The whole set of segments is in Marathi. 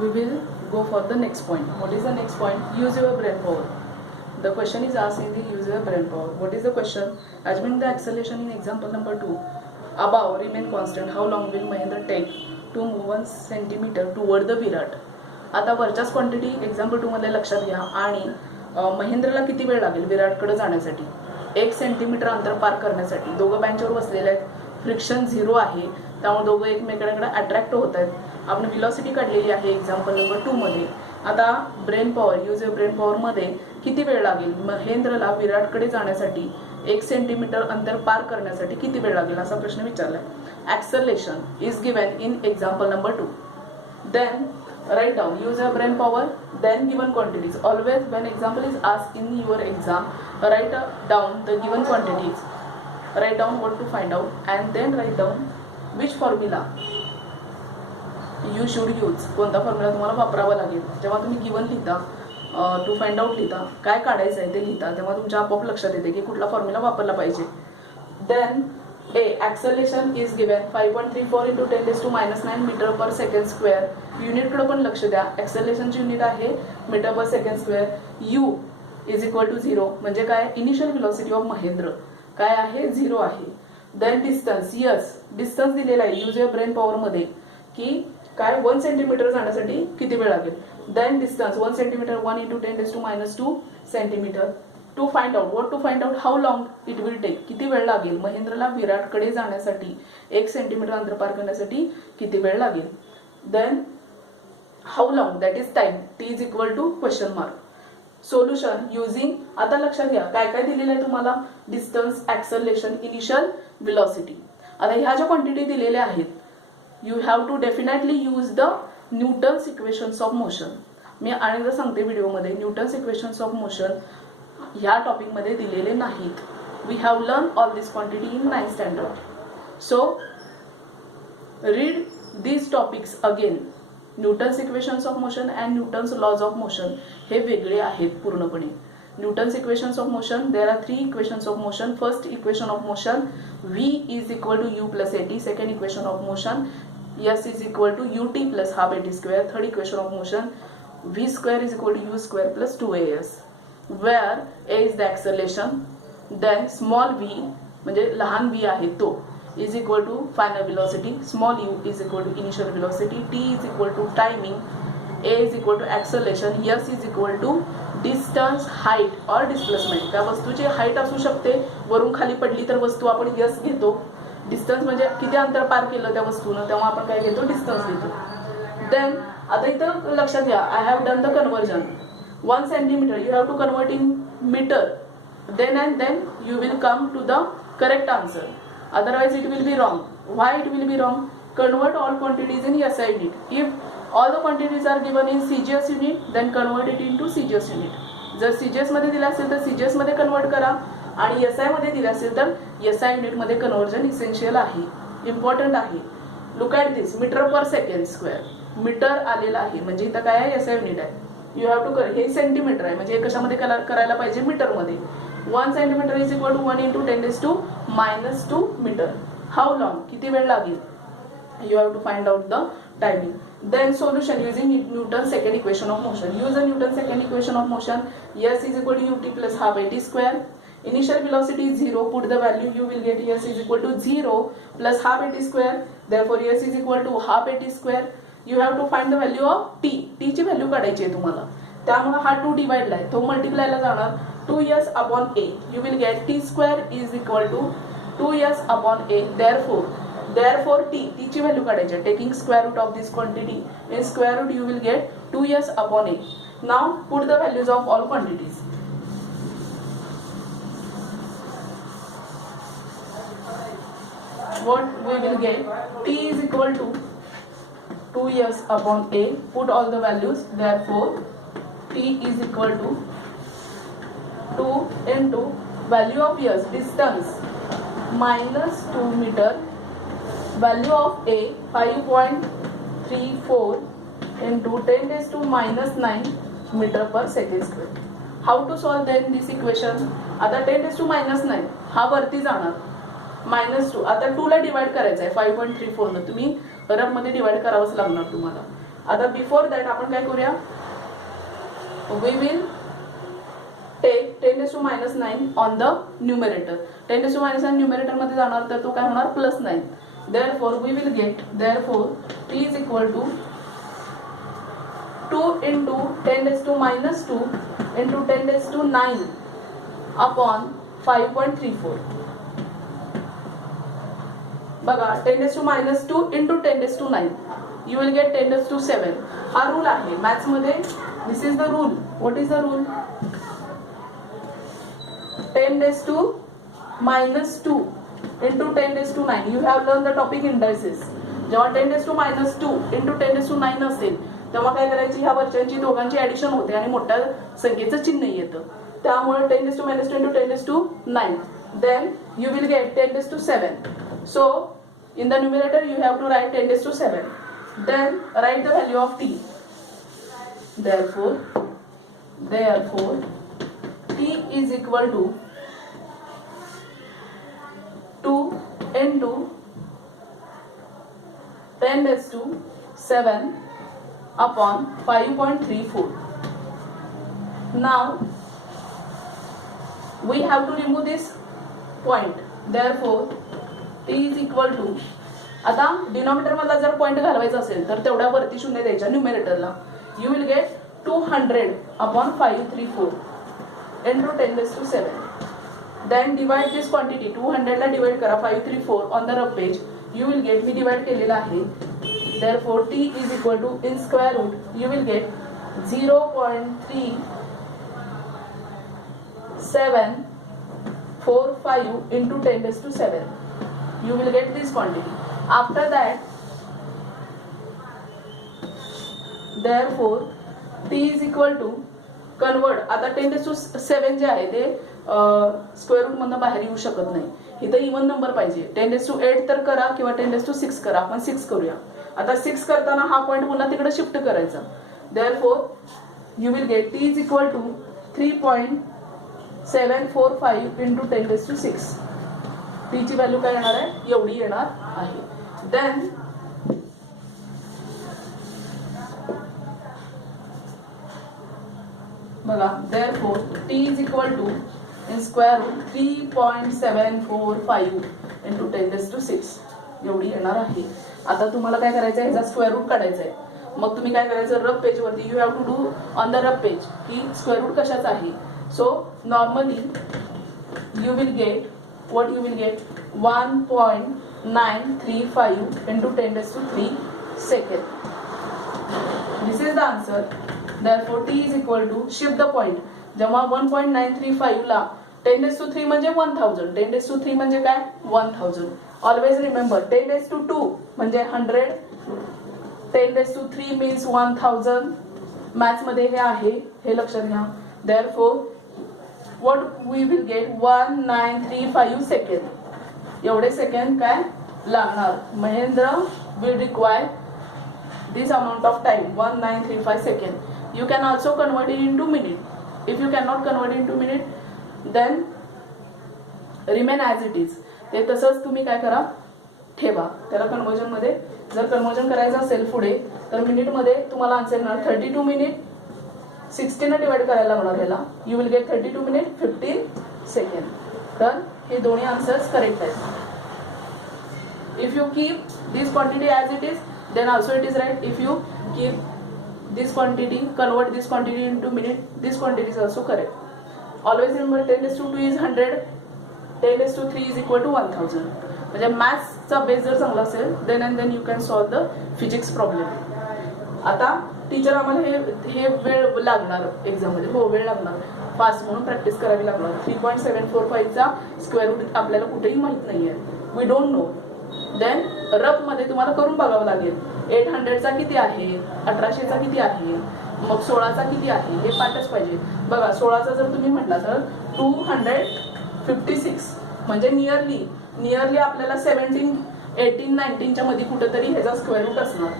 we will go for the next point. What is the next point? Use your brain power. The question is asked in the use your brain power. What is the question? Assuming the acceleration in example number 2 above remain constant, how long will Mahendra take to move 1 centimeter toward the Virat? आता वरच्याच क्वांटिटी एक्झाम्पल 2 मध्ये लक्षात घ्या आणि महेंद्रला किती वेळ लागेल विराटकडे जाण्यासाठी? 1 सेंटीमीटर अंतर पार करण्यासाठी. दोघं बेंचवर बसलेले आहेत, फ्रिक्शन 0 आहे, त्यामुळे दोघं एकमेकांकडे अट्रॅक्ट होत आहेत. आपण व्हेलॉसिटी काढलेली आहे एक्झाम्पल नंबर 2 मध्ये. आता brain power, use your brain power मध्ये किती वेळ लागेल महेंद्रला विराटकडे जाण्यासाठी? 1 सेंटीमीटर अंतर पार करण्यासाठी किती वेळ लागेल असा प्रश्न विचारलाय. Acceleration is given in example number 2. Then write down, use your brain power, then given quantities. Always when example is asked in your exam, write down the given quantities, write down what to find out, and then write down which formula you should use. कोणता फॉर्म्युला तुम्हाला वापरावा लागेल. जेव्हा तुम्ही गिवन लिहिता, टू फाइंड आउट लिहिता, काय काढायचं आहे ते लिहिता, तेव्हा तुमच्या आपोआप लक्षात येते की कुठला फॉर्म्युला वापरला पाहिजे. Then A. Acceleration is given 5.34 into 10 raised to -9 metre per second square. युनिटकडे पण लक्ष द्या. ॲक्सेलरेशनची युनिट आहे metre per second square. U is equal to 0 म्हणजे काय? इनिशियल व्हेलॉसिटी ऑफ महेंद्र काय आहे? 0 आहे. देन डिस्टन्स, यस डिस्टन्स दिलेला आहे यूज युअर ब्रेन पॉवर मध्ये की काय 1 सेंटीमीटर जाण्यासाठी किती वेळ लागेल. Then distance 1 centimetre 1 into 10 raised to -2 centimetre. To find out, what to find out, how long it will take, किती वेळ लागेल महेंद्रला विराटकडे जाण्यासाठी 1 सेंटीमीटर अंतर पार करण्यासाठी किती वेळ लागेल. Then how long that is time, T is equal to question mark. Solution using, आता लक्षात घ्या काय काय दिलेलं आहे तुम्हाला? Distance, acceleration, initial velocity. आता ह्या ज्या क्वांटिटी दिलेल्या आहेत you have to definitely use the Newton's equations of motion. मी अनेकदा सांगते व्हिडिओमध्ये न्यूटन्स इक्वेशन्स ऑफ मोशन ह्या टॉपिकमध्ये दिलेले नाहीत. We have learn all this quantity in 9th standard. So read these topics again. Newton's equations of motion and Newton's laws of motion हे वेगळे आहेत पूर्णपणे. Newton's equations of motion, there are 3 equations of motion. First equation of motion v is equal to u plus at. Second equation of motion s is equal to ut plus half at square. Third equation of motion v square is equal to u square plus 2as. where a is the acceleration, then small v म्हणजे लहान v आहे तो is equal to final velocity, small u is equal to initial velocity, t is equal to timing, a is equal to acceleration, s is equal to distance, height or displacement. त्या वस्तूची हाईट असू शकते, वरून खाली पडली तर वस्तू आपण s घेतो. डिस्टन्स म्हणजे किती अंतर पार केलं त्या वस्तूनं तेव्हा आपण काय घेतो? डिस्टन्स घेतो. देन आता इथं लक्षात घ्या, I have done the conversion. 1 centimeter you have to convert in meter, then and then you will come to the correct answer, otherwise it will be wrong. Why it will be wrong? Convert all quantities in SI unit. If all the quantities are given in CGS unit, then convert it into CGS unit. जर CGS मध्ये दिला असेल तर CGS मध्ये कन्वर्ट करा आणि SI मध्ये दिला असेल तर SI युनिट मध्ये कन्वर्जन इसेन्शियल आहे, इम्पॉर्टंट आहे. Look at this, metre per second square. Metre आलेला आहे म्हणजे इथं काय आहे? SI युनिट आहे. यू हॅव टू हे सेंटीमीटर आहे म्हणजे हे कशामध्ये करायला पाहिजे? मीटरमध्ये. 1 centimetre is equal to 1 into 10 raised to -2 metre. How long, किती वेळ लागेल? You have to find out the timing. Then solution using Newton second equation of motion. Use a Newton second equation of motion. s is equal to ut plus half at square. Initial velocity is 0. Put the value, you will get s is equal to 0 plus half at square. Therefore s is equal to half at square. You have to find the value of T. टीची व्हॅल्यू काढायची आहे तुम्हाला, त्यामुळे हा 2 डिवाइडला आहे तो मल्टिप्लायला जाणार. 2s upon a. You will get t square is equal to 2s upon a. therefore t, टीची व्हॅल्यू काढायची आहे. Taking square root of this quantity in square root you will get 2s upon a. Now put the values of all quantities. what we will get? t is equal to 2s upon a. Put all the values. Therefore t is equal to 2 into value of s, distance -2 meter, value of a 5.34 into 10 raised to -9 meter per second square. How to solve then this equation? आता 10 raised to -9 हा वरती जाणार, -2 आता 2 ला डिवाइड करायचा आहे 5.34 न. तुम्ही रफ मध्ये डिवाइड करावंच लागणार तुम्हाला. आता बिफोर दॅट आपण काय करूया, we will take 10⁻⁹ on the numerator. 10⁻⁹ numerator मध्ये जाणार तर तो काय होणार +9. therefore we will get therefore t is equal to 2 into 10⁻² into 10⁹ upon 5.34. बघा 10⁻² into 10⁹ you will get 10⁻⁷. हा रूल आहे मॅथ्स मध्ये. This is the rule. What is the rule? 10⁻² into 10⁹ you have learned the topic indices. जेव्हा 10⁻² into 10⁹ असेल तेव्हा काय करायची, ह्या वरच्यांची दोघांची ऍडिशन होते आणि मोठ्या संख्येचं चिन्ह येतं. त्यामुळे 10⁻² into 10⁹ then you will get 10⁻⁷. so in the numerator you have to write 10⁻⁷. then write the value of t. therefore t is equal to 2 into 10⁻⁷ upon 5.34. now we have to remove this point. therefore t is equal to, आता डिनॉमिनेटर मधला जर पॉइंट घालवायचा असेल तर तेवढ्या वरती शून्य द्यायच्या न्यूमरेटरला. You will get 200 upon 534 into 10⁻⁷. then divide this quantity. 200 ला डिवाइड करा 534 on the rough page. you will get, me divide केलेला आहे. therefore t is equal to, in square root you will get 0.3745 into 10⁻⁷. you will get this quantity. after that therefore t is equal to, convert. आता 10⁻⁷ जे आहे ते स्क्वेअर रूट मधनं बाहेर येऊ शकत नाही. इथं इव्हन नंबर पाहिजे. 10⁸ तर करा किंवा 10⁶ करा. आपण 6 करूया. आता 6 करताना हा पॉइंट पुन्हा तिकडे शिफ्ट करायचा. therefore you will get t is equal to 3.745 into 10⁻⁶. t ची व्हॅल्यू काय येणार आहे, एवढी येणार आहे. देन बघा, therefore t is equal to, in square root 3.745 into 10⁶ एवढी येणार आहे. आता तुम्हाला काय करायचं आहे, ह्याचा स्क्वेअर रूट काढायचा आहे. मग तुम्ही काय करायचं, रफ पेज वरती you have to do on the rough page की स्क्वेअर रूट कशाचा आहे. So normally you will get, what you will get, 1.935 into 10⁻³ second. this is the answer. therefore t is equal to, shift the point. जेव्हा 1.935 ला 10⁻³ म्हणजे 1000, 10⁻³ म्हणजे काय 1000. ऑलवेज रिमेंबर 10⁻² म्हणजे 100, 10⁻³ मीन्स 1000. मॅथ्स मध्ये हे आहे, हे लक्षात घ्या. therefore what we will get, 1935 second. एवढे सेकंड काय लागणार. Mahendra will require this amount of time, 1935 second. you can also convert it into minute. if you cannot convert it into minute then remain as it is. ते तसंच तुम्ही काय करा, ठेवा. त्याला कन्वर्जन मध्ये जर कन्वर्जन करायचं असेल पुढे तर मिनिट मध्ये तुम्हाला आन्सर येणार 32 मिनिट. 60 ने डिवाइड करायला लागणार ह्याला. You will gate 32 minute 15 second. तर हे दोन्ही आन्सर्स करेक्ट आहेत. If you keep this quantity as it is then also it is right. if you keep this quantity, convert this quantity into minute, this quantity is also correct. always remember 10⁻² is 100, 10⁻³ is equal to 1000. म्हणजे मॅथ्सचा बेस जर चांगला असेल then and then you can solve the physics problem. आता टीचर आम्हाला हे वेळ लागणार एक्झाम मध्ये. हो, वेळ लागणार. फास्ट म्हणून प्रॅक्टिस करावी लागणार. 3.745 चा स्क्वेअर रूट आपल्याला कुठेही माहित नाहीये. We don't know. Then rough मध्ये तुम्हाला करून बघावं लागेल. 800 चा किती आहे, 1800 चा किती आहे, मग 16 चा किती आहे, हे पाठच पाहिजे. बघा 16 चा जर तुम्ही म्हटला तर 256 म्हणजे नियरली आपल्याला 17, 18, 19 च्या मध्ये कुठेतरी ह्याचा स्क्वेअर रूट असणार.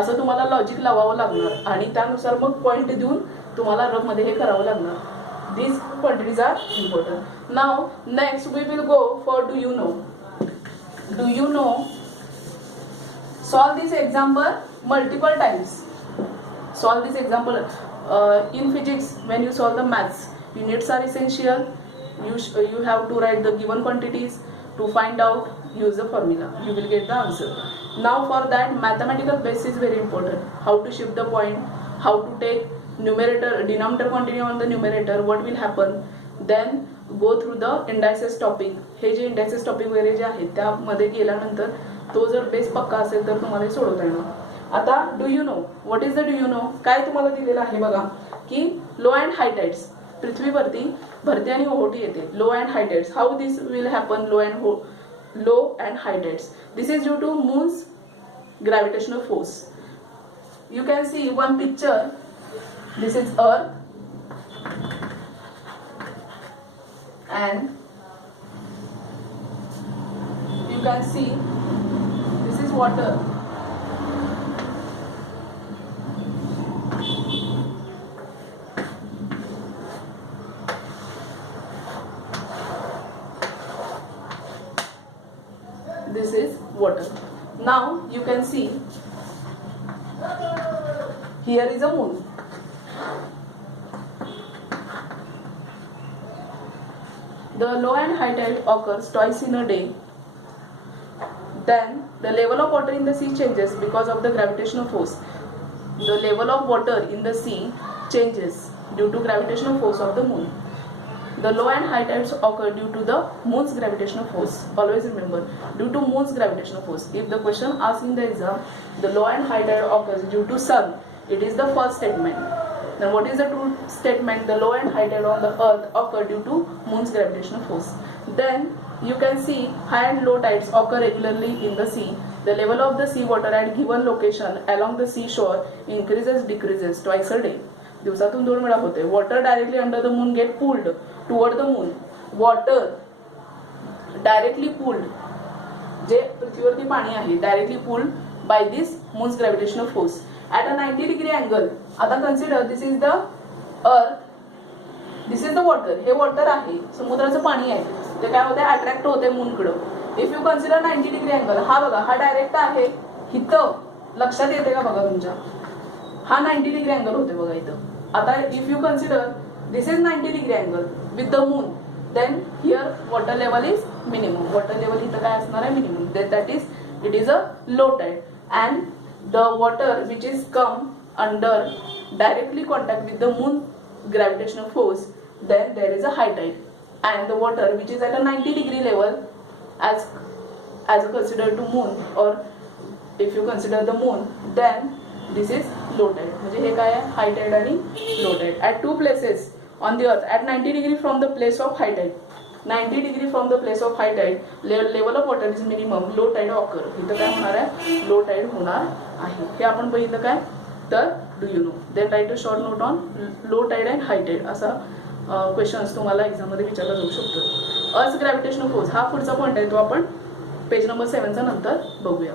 असं तुम्हाला लॉजिक लावावं लागणार आणि त्यानुसार मग पॉइंट देऊन तुम्हाला रफ मध्ये हे करावं लागणार. these quantities are important. now next we will go for do you know. solve this example multiple times. solve this example. In physics, when you solve the maths, units are essential. You have to write the given quantities. To find out, use the formula, you will get the answer. Now for that, mathematical base is very important. How to shift the point, how to take denominator quantity on the numerator, what will happen. Then go through the indices topic. हे जे indices topic वगैरे जे आहेत त्यामध्ये गेल्यानंतर तो जर बेस पक्का असेल तर तुम्हाला सोडवता येणार. आता do you no, what is the do you no, काय तुम्हाला दिलेलं आहे बघा की लो अँड हाय टाइड्स, पृथ्वीवरती भरती आणि ओहोटी येते. Low and high tides, how this will happen. Low and high tides, this is due to moon's gravitational force. You can see one picture. This is earth and you can see this is water. This is water. Now you can see here is a moon. The low and high tide occurs twice in a day. Then the level of water in the sea changes because of the gravitational force. The level of water in the sea changes due to gravitational force of the moon. The low and high tides occur due to the moon's gravitational force. Always remember, due to moon's gravitational force. If the question asked in the exam, the low and high tide occurs due to sun, it is the first statement. Then what is the true statement? The low and high tide on the earth occur due to moon's gravitational force. Then you can see high and low tides occur regularly in the sea. The level of the sea water at given location along the seashore increases decreases twice a day. दिवसातून 2 वेळा होते. Water directly under the moon get pulled toward the moon. Water directly pulled, जे पृथ्वीवरती पाणी आहे directly pulled by this moon's gravitational force at a 90 degree angle. आता consider this is the earth, this is the water. हे वॉटर आहे, समुद्राचं पाणी आहे, ते काय होते अट्रॅक्ट होते मूनकडं. If you consider 90 degree angle, हा बघा हा डायरेक्ट आहे इथं, लक्षात येते का बघा तुमच्या, हा 90 डिग्री अँगल होते बघा इथं. आता if you consider this is 90 degree angle with the moon, then here water level is minimum. Water level इथं काय असणार आहे minimum. That is it is a low tide and the water which is come under directly contact with the moon gravitational force, then there is a high tide, and the water which is at a 90 degree level as considered to moon, or if you consider the moon, then this is low tide. म्हणजे हे काय आहे high tide आणि low tide at two places on the earth at 90 degree from the place of high tide. 90 degree from the place of high tide, level of water is minimum, low tide occur. इथं काय होणार आहे low tide होणार आहे. हे आपण बघितलं काय तर do you know. Then write a short note on low tide and high tide. असा क्वेश्चन्स तुम्हाला एक्झाममध्ये विचारला जाऊ शकतो. अर्थ ग्रॅव्हिटेशनल फोर्स हा पुढचा पॉईंट आहे, तो आपण पेज नंबर 7 नंतर बघूया.